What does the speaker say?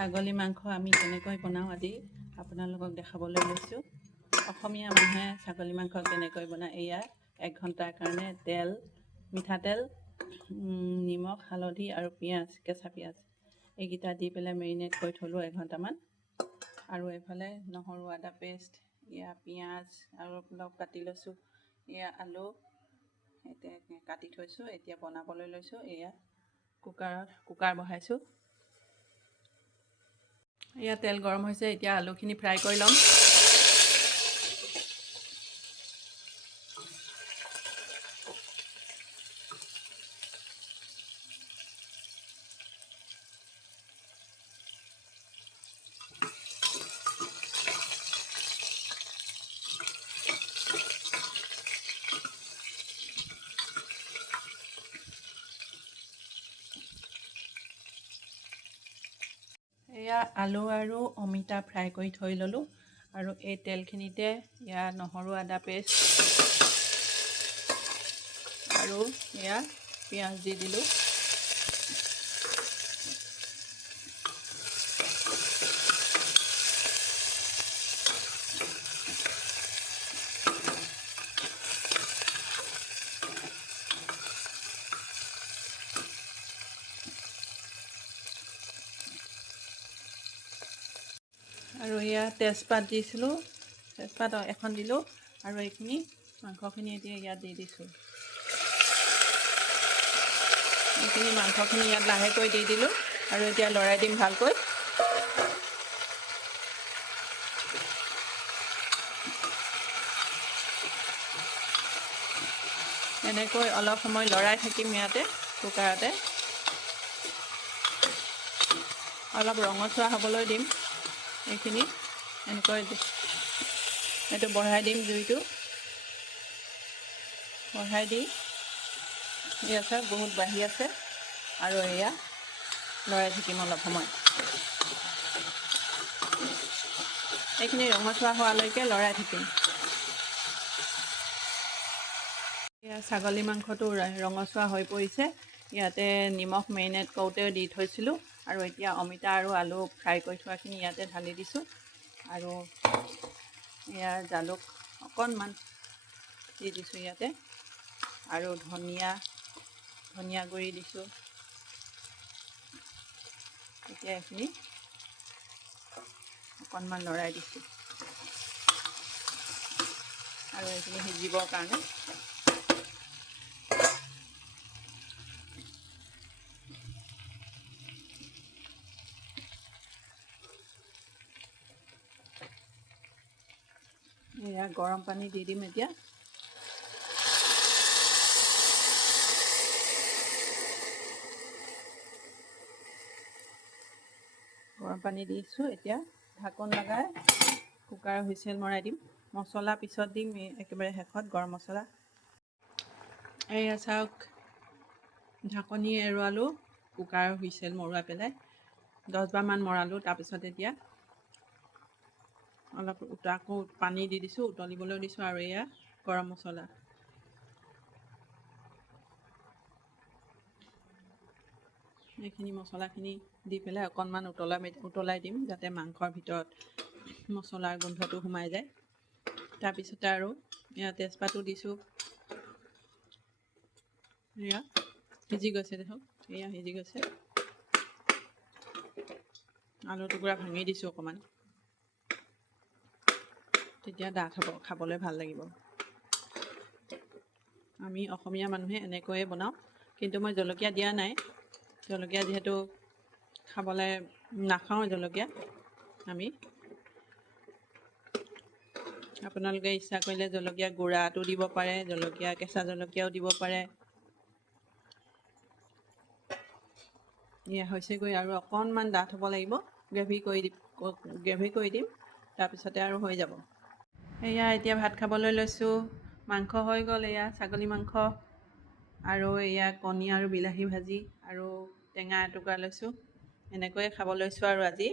ছাগলী মাংস আমি কেনেকৈ বনাওঁ আজি আপোনালোকক দেখাবলৈ লৈছোঁ। অসমীয়া মানুহে ছাগলী মাংস কেনেকৈ বনায়, এয়া 1 ঘণ্টাৰ কাৰণে তেল, মিঠাতেল, নিমখ, হালধি আৰু পিঁয়াজ, কেঁচা পিঁয়াজ এইকেইটা দি পেলাই মেৰিনেট কৰি থ'লোঁ 1 ঘণ্টামান। আৰু এইফালে নহৰু আদা পেষ্ট, এয়া পিঁয়াজ আৰু অলপ কাটি লৈছোঁ, এয়া আলু এতিয়া কাটি থৈছোঁ। এতিয়া বনাবলৈ লৈছোঁ। এয়া কুকাৰ বহাইছোঁ। এয়া তেল গৰম হৈছে। এতিয়া আলুখিনি ফ্ৰাই কৰি ল'ম। এয়া আলু আৰু অমিতা ফ্ৰাই কৰি থৈ ল'লোঁ। আৰু এই তেলখিনিতে এয়া নহৰু আদা পেষ্ট আৰু এয়া পিঁয়াজ দি দিলোঁ। আৰু এয়া তেজপাত দিছিলোঁ, তেজপাত এখন দিলোঁ। আৰু এইখিনি মাংসখিনি এতিয়া ইয়াত দি দিছোঁ। এইখিনি মাংসখিনি ইয়াত লাহেকৈ দি দিলোঁ আৰু এতিয়া লৰাই দিম ভালকৈ। এনেকৈ অলপ সময় লৰাই থাকিম ইয়াতে কুকাৰতে। অলপ ৰঙচুৱা হ'বলৈ দিম। এইখিনি এনেকৈ এইটো বঢ়াই দিম, জুইটো বঢ়াই দি এয়া চাওক বহুত বাঢ়ি আছে। আৰু এয়া লৰাই থাকিম অলপ সময়। এইখিনি ৰঙচুৱা হোৱালৈকে লৰাই থাকিম। এয়া ছাগলী মাংসটো ৰঙচুৱা হৈ পৰিছে। ইয়াতে নিমখ মেৰিনেট কৰোঁতে দি থৈছিলোঁ। আৰু এতিয়া অমিতা আৰু আলু ফ্ৰাই কৰি থোৱাখিনি ইয়াতে ঢালি দিছোঁ। আৰু এয়া জালুক অকণমান দি দিছোঁ ইয়াতে। আৰু ধনিয়া গুড়ি দিছোঁ। এতিয়া এইখিনি অকণমান লৰাই দিছোঁ আৰু এইখিনি সিজিবৰ কাৰণে। এয়া গৰম পানী দি দিম এতিয়া। গৰম পানী দিছোঁ। এতিয়া ঢাকোন লগাই কুকাৰ হুইচেল মৰাই দিম। মছলা পিছত দিম, একেবাৰে শেষত গৰম মছলা। এয়া চাওক, ঢাকনি এৰুৱালোঁ কুকাৰ হুইচেল মৰুৱাই পেলাই 10বাৰমান মৰালোঁ। তাৰপিছত এতিয়া অলপ আকৌ পানী দি দিছোঁ, উতলিবলৈ দিছোঁ। আৰু এয়া গৰম মছলা। এইখিনি মছলাখিনি দি পেলাই অকণমান উতলাই দিম, যাতে মাংসৰ ভিতৰত মছলাৰ গোন্ধটো সোমাই যায়। তাৰপিছতে আৰু এয়া তেজপাতো দিছোঁ। এয়া সিজি গৈছে, দেখোন এয়া সিজি গৈছে। আলু টুকুৰা ভাঙি দিছোঁ অকণমান, তেতিয়া ডাঠ হ'ব, খাবলৈ ভাল লাগিব। আমি অসমীয়া মানুহে এনেকৈয়ে বনাওঁ, কিন্তু মই জলকীয়া দিয়া নাই। জলকীয়া যিহেতু খাবলৈ নাখাওঁ জলকীয়া আমি। আপোনালোকে ইচ্ছা কৰিলে জলকীয়া গুড়াটো দিব পাৰে, কেঁচা জলকীয়াও দিব পাৰে। এয়া হৈছেগৈ আৰু অকণমান ডাঠ হ'ব লাগিব। গ্ৰেভি কৰি দিম, তাৰপিছতে আৰু হৈ যাব। এয়া এতিয়া ভাত খাবলৈ লৈছোঁ। মাংস হৈ গ'ল, এয়া ছাগলী মাংস আৰু এয়া কণী আৰু বিলাহী ভাজি আৰু টেঙা এটুকুৰা লৈছোঁ। এনেকৈয়ে খাব লৈছোঁ আৰু আজি।